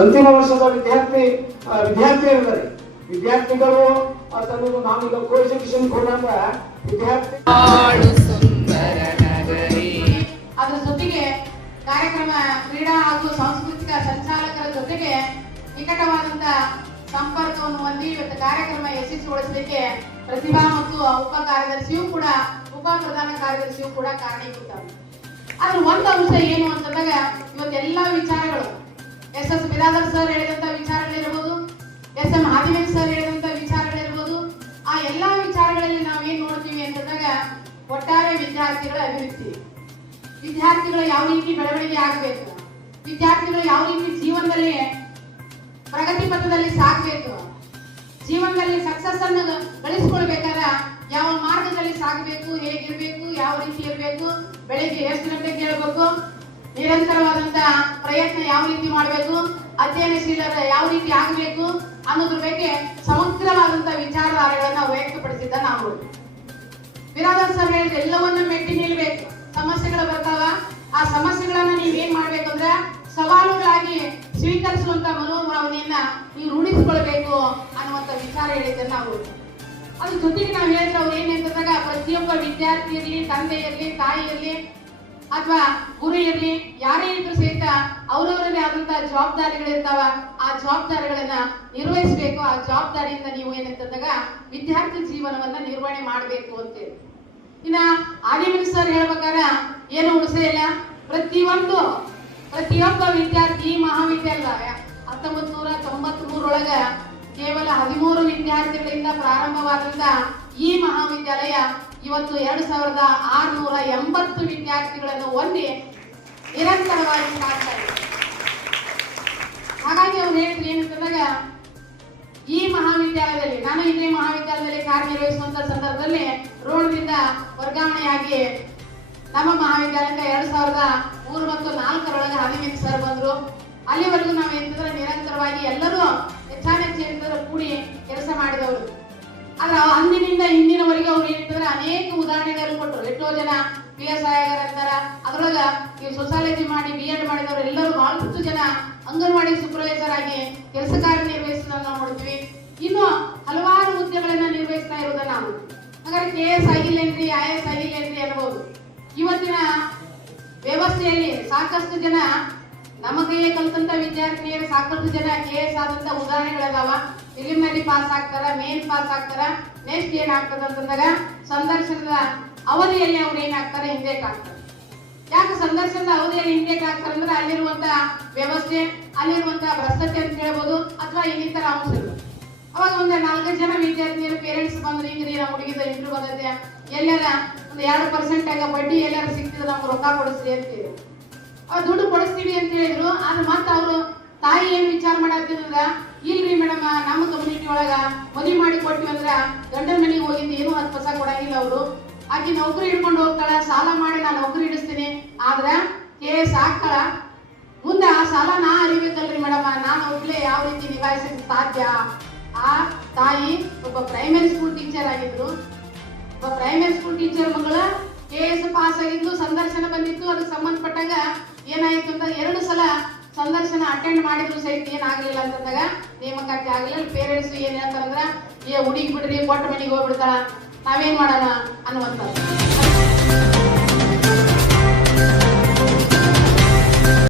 ಅಂತಿಮ ವರ್ಷದ ವಿದ್ಯಾರ್ಥಿಗಳಿದ್ದಾರೆ. ವಿದ್ಯಾರ್ಥಿಗಳು ತನ್ನದು ನಾವೀಗ ಕೋ ಎಜುಕೇಶನ್ ಕೊಡಾಗ ವಿದ್ಯಾರ್ಥಿ ಅದರ ಜೊತೆಗೆ ಕಾರ್ಯಕ್ರಮ ಕ್ರೀಡಾ ಹಾಗೂ ಸಾಂಸ್ಕೃತಿಕ ಸಂಚಾಲಕರ ಜೊತೆಗೆ ನಿಕಟವಾದಂತ ಸಂಪರ್ಕವನ್ನು ಹೊಂದಿ ಇವತ್ತು ಕಾರ್ಯಕ್ರಮ ಯಶಸ್ವಿಗೊಳಿಸಲಿಕ್ಕೆ ಪ್ರತಿಭಾ ಮತ್ತು ಉಪ ಕಾರ್ಯದರ್ಶಿಯೂ ಕೂಡ ಉಪ ಪ್ರಧಾನ ಕಾರ್ಯದರ್ಶಿಯೂ ಕೂಡ ಕಾರಣೀಭೂತ. ಆದ್ರೆ ಒಂದು ಅಂಶ ಏನು ಅಂತಂದಾಗ ಇವತ್ತೆಲ್ಲ ವಿಚಾರಗಳು ಎಸ್ ಬಿರಾದರ್ ಸರ್ ಹೇಳಿದಂತ ವಿಚಾರಗಳಿರ್ಬೋದು, ಎಂ ಹಾದಿವೇಲ್ ಸರ್ ಹೇಳಿದಂತ ವಿಚಾರಗಳಿರ್ಬೋದು, ಆ ಎಲ್ಲಾ ವಿಚಾರಗಳಲ್ಲಿ ನಾವೇನ್ ನೋಡ್ತೀವಿ ಅಂತಂದಾಗ ಒಟ್ಟಾರೆ ವಿದ್ಯಾರ್ಥಿಗಳ ಅಭಿವೃದ್ಧಿ, ವಿದ್ಯಾರ್ಥಿಗಳು ಯಾವ ರೀತಿ ಬೆಳವಣಿಗೆ ಆಗಬೇಕು, ವಿದ್ಯಾರ್ಥಿಗಳು ಯಾವ ರೀತಿ ಜೀವನದಲ್ಲಿ ಪ್ರಗತಿ ಪಥದಲ್ಲಿ ಸಾಗಬೇಕು, ಜೀವನದಲ್ಲಿ ಸಕ್ಸಸ್ ಅನ್ನು ಗಳಿಸ್ಕೊಳ್ಬೇಕಾದ್ರೆ ಯಾವ ಮಾರ್ಗದಲ್ಲಿ ಸಾಗಬೇಕು, ಹೇಗಿರ್ಬೇಕು, ಯಾವ ರೀತಿ ಇರಬೇಕು, ಬೆಳಿಗ್ಗೆ ಎಷ್ಟು ಗಂಟೆಗೆ ಹೇಳ್ಬೇಕು, ನಿರಂತರವಾದಂತ ಪ್ರಯತ್ನ ಯಾವ ರೀತಿ ಮಾಡಬೇಕು, ಅಧ್ಯಯನಶೀಲರ ಯಾವ ರೀತಿ ಆಗಬೇಕು ಅನ್ನೋದ್ರ ಬಗ್ಗೆ ಸಮಗ್ರವಾದಂತ ವಿಚಾರಧಾರೆಗಳನ್ನ ವ್ಯಕ್ತಪಡಿಸಿದ್ದ ನಾವು. ಬಿರಾದರ್ ಸರ್ ಹೇಳಿದ್ರೆ ಎಲ್ಲವನ್ನ ಮೆಟ್ಟಿ ನಿಲ್ಬೇಕು, ಸಮಸ್ಯೆಗಳು ಬರ್ತಾವ, ಆ ಸಮಸ್ಯೆಗಳನ್ನ ನೀವೇನ್ ಮಾಡ್ಬೇಕಂದ್ರೆ ಸವಾಲುಗಳಾಗಿ ಸ್ವೀಕರಿಸುವಂತ ಮನೋಭಾವನೆಯನ್ನ ನೀವು ರೂಢಿಸಿಕೊಳ್ಬೇಕು ಅನ್ನುವಂತ ವಿಚಾರ ಹೇಳಿದ್ದ ನಾವು. ಅದ್ರ ಜೊತೆಗೆ ನಾವು ಹೇಳಿದ್ರೆ ಅವ್ರು ಏನಂತಂದಾಗ ಪ್ರತಿಯೊಬ್ಬ ವಿದ್ಯಾರ್ಥಿ ಇರ್ಲಿ, ತಂದೆ ಇರ್ಲಿ, ತಾಯಿ ಇರ್ಲಿ ಅಥವಾ ಗುರು ಇರ್ಲಿ, ಯಾರೇ ಇದ್ರು ಸಹಿತ ಅವರವರದೇ ಆದಂತಹ ಜವಾಬ್ದಾರಿಗಳಿರ್ತಾವ. ಆ ಜವಾಬ್ದಾರಿಗಳನ್ನ ನಿರ್ವಹಿಸಬೇಕು. ಆ ಜವಾಬ್ದಾರಿಯಿಂದ ನೀವು ಏನಂತಂದಾಗ ವಿದ್ಯಾರ್ಥಿ ಜೀವನವನ್ನ ನಿರ್ವಹಣೆ ಮಾಡಬೇಕು ಅಂತೇಳಿ. ಇನ್ನ ಆದಿಮನಿ ಸರ್ ಹೇಳ್ಬೇಕಾರ ಏನು ಉಳಿಸೇ ಇಲ್ಲ. ಪ್ರತಿಯೊಬ್ಬ ವಿದ್ಯಾರ್ಥಿ ಮಹಾವಿದ್ಯಾಲಯ 1993 ಕೇವಲ 13 ವಿದ್ಯಾರ್ಥಿಗಳಿಂದ ಪ್ರಾರಂಭವಾದಂತ ಈ ಮಹಾವಿದ್ಯಾಲಯ ಇವತ್ತು 2680 ವಿದ್ಯಾರ್ಥಿಗಳನ್ನು ಹೊಂದಿ ನಿರಂತರವಾಗಿ ಸಾಗ್ತಾ ಇದೆ. ಹಾಗಾಗಿ ಅವ್ರು ಹೇಳಿದ್ರು ಏನಂತಂದಾಗ ಈ ಮಹಾವಿದ್ಯಾಲಯದಲ್ಲಿ, ನಾನು ಇದೇ ಮಹಾವಿದ್ಯಾಲಯದಲ್ಲಿ ಕಾರ್ಯನಿರ್ವಹಿಸುವಂತ ಸಂದರ್ಭದಲ್ಲಿ ರೋಡ್ನಿಂದ ವರ್ಗಾವಣೆಯಾಗಿ ನಮ್ಮ ಮಹಾವಿದ್ಯಾಲಯದಿಂದ 2003 ಮತ್ತು 2004 ಹಾದಿವೇಲ್ ಸರ್ ಬಂದ್ರು. ಅಲ್ಲಿವರೆಗೂ ನಾವು ಏನಂತಂದ್ರೆ ನಿರಂತರವಾಗಿ ಎಲ್ಲರೂ ಹೆಚ್ಚಾನೆಚ್ಚು ಕೂಡಿ ಕೆಲಸ ಮಾಡಿದವರು. ಆದ್ರೆ ಅಂದಿನಿಂದ ಇಂದಿನವರೆಗೂ ಅವ್ರು ಏನಂತಂದ್ರೆ ಅನೇಕ ಉದಾಹರಣೆಗಳನ್ನು ಕೊಟ್ಟರು. ಎಷ್ಟೋ ಜನ PSI ಅಂತಾರ, ಅದ್ರೊಳಗ ಈ ಸೋಸಾಲಜಿ ಮಾಡಿ BEd ಮಾಡಿದವರು ಎಲ್ಲರೂ ಬಹಳಷ್ಟು ಜನ ಅಂಗನವಾಡಿ ಸೂಪರ್ವೈಸರ್ ಆಗಿ ಕೆಲಸ ಕಾರ್ಯನಿರ್ವಹಿಸೋದನ್ನ ನಾವು ನೋಡ್ತೀವಿ. ಇನ್ನು ಹಲವಾರು ಹುದ್ದೆಗಳನ್ನ ನಿರ್ವಹಿಸ್ತಾ ಇರೋದನ್ನ ನಾವು. ಹಾಗಾದ್ರೆ KS ಆಗಿಲ್ಲೇನ್ರಿ, IAS ಆಗಿಲ್ಲೇನ್ರಿ ಅನ್ಬೋದು. ಇವತ್ತಿನ ವ್ಯವಸ್ಥೆಯಲ್ಲಿ ಸಾಕಷ್ಟು ಜನ ನಮ್ಮ ಕೈಯೇ ಕಲ್ತಂತ ವಿದ್ಯಾರ್ಥಿನಿಯರು ಸಾಕಷ್ಟು ಜನ KS ಆದಂತ ಉದಾಹರಣೆಗಳದಾವ. ಪ್ರಿಲಿಮಿನರಿ ಪಾಸ್ ಆಗ್ತಾರ, ಮೇನ್ ಪಾಸ್ ಆಗ್ತಾರ. ನೆಕ್ಸ್ಟ್ ಏನ್ ಆಗ್ತದ ಅಂತಂದಾಗ ಸಂದರ್ಶನದ ಅವಧಿಯಲ್ಲಿ ಅವ್ರು ಏನಾಗ್ತಾರೆ, ಹಿಂದೇಟ್ ಆಗ್ತಾರೆ. ಯಾಕೆ ಸಂದರ್ಶನದ ಅವಧಿಯಲ್ಲಿ ಹಿಂದೇಟ್ ಆಗ್ತಾರೆ ಅಂದ್ರೆ ಅಲ್ಲಿರುವಂತ ವ್ಯವಸ್ಥೆ, ಅಲ್ಲಿರುವಂತ ಭ್ರಷ್ಟತೆ ಅಂತ ಹೇಳ್ಬೋದು, ಅಥವಾ ಇನ್ನಿತರ ಅಂಶಗಳು. ಅವಾಗ ಒಂದು 4 ಜನ ವಿದ್ಯಾರ್ಥಿನಿಯರು ಪೇರೆಂಟ್ಸ್ ಬಂದ್ರೆ ಹಿಂಗ್ರಿ ನಮ್ಮ ಹುಡುಗಿದ ಇಂಟ್ರ್ಯೂ ಬಂದೈತೆ, ಎಲ್ಲಾರ ಒಂದು 2% ಆಗ ಬಡ್ಡಿ ಎಲ್ಲಾರು ಸಿಕ್ತಿದ್ರೆ ನಮ್ಗೆ ರೊಕ್ಕ ಕೊಡಿಸ್ರಿ ಅಂತೀವಿ. ಅವ್ರು ದುಡ್ಡು ಕೊಡಿಸ್ತೀವಿ ಅಂತ ಹೇಳಿದ್ರು. ಆದ್ರೆ ಮತ್ತೆ ಅವರು ತಾಯಿ ಏನ್ ವಿಚಾರ ಮಾಡತ್ತಿದ್ರ, ಇಲ್ರಿ ಮೇಡಮ್ ನಮ್ಮ ಕಮ್ಯುನಿಟಿ ಒಳಗ ಮದುವೆ ಮಾಡಿ ಕೊಟ್ಟಿವಿ ಅಂದ್ರ ಗಂಡನ ಮನೆಗೆ ಹೋಗಿದ್ದು ಏನು 10 ಪೈಸಾ ಕೊಡಂಗಿಲ್ಲ. ಅವರು ಆಕಿ ನೌಕರಿ ಹಿಡ್ಕೊಂಡು ಹೋಗ್ತಾಳ, ಸಾಲ ಮಾಡಿ ನಾನು ನೌಕರಿ ಹಿಡಿಸ್ತೀನಿ, ಆದ್ರ KS ಆಗ್ತಾಳ, ಮುಂದೆ ಆ ಸಾಲ ನಾ ಅರಿಬೇಕಲ್ರಿ ಮೇಡಮ್, ನಾನು ಒಬ್ಳೆ ಯಾವ ರೀತಿ ನಿಭಾಯಿಸಕ್ಕೆ ಸಾಧ್ಯ. ಆ ತಾಯಿ ಒಬ್ಬ ಪ್ರೈಮರಿ ಸ್ಕೂಲ್ ಟೀಚರ್ ಆಗಿದ್ರು. ಒಬ್ಬ ಪ್ರೈಮರಿ ಸ್ಕೂಲ್ ಟೀಚರ್ ಮಗಳ KS ಪಾಸ್ ಆಗಿದ್ದು, ಸಂದರ್ಶನ ಬಂದಿತ್ತು. ಅದಕ್ಕೆ ಸಂಬಂಧಪಟ್ಟಾಗ ಏನಾಯ್ತು ಅಂತ 2 ಸಲ ಸಂದರ್ಶನ ಅಟೆಂಡ್ ಮಾಡಿದ್ರು ಸಹಿತ ಏನಾಗ್ಲಿಲ್ಲ ಅಂತಂದಾಗ ನೇಮಕಾತಿ ಆಗಲಿಲ್ಲ. ಪೇರೆಂಟ್ಸ್ ಏನ್ ಹೇಳ್ತಾರಂದ್ರ, ಹುಡುಗಿ ಬಿಡ್ರಿ, ಕೊಟ್ಟ ಮನೆಗೆ ಹೋಗ್ಬಿಡ್ತಾಳ, ನಾವೇನ್ ಮಾಡೋಣ ಅನ್ನುವಂಥದ್ದು.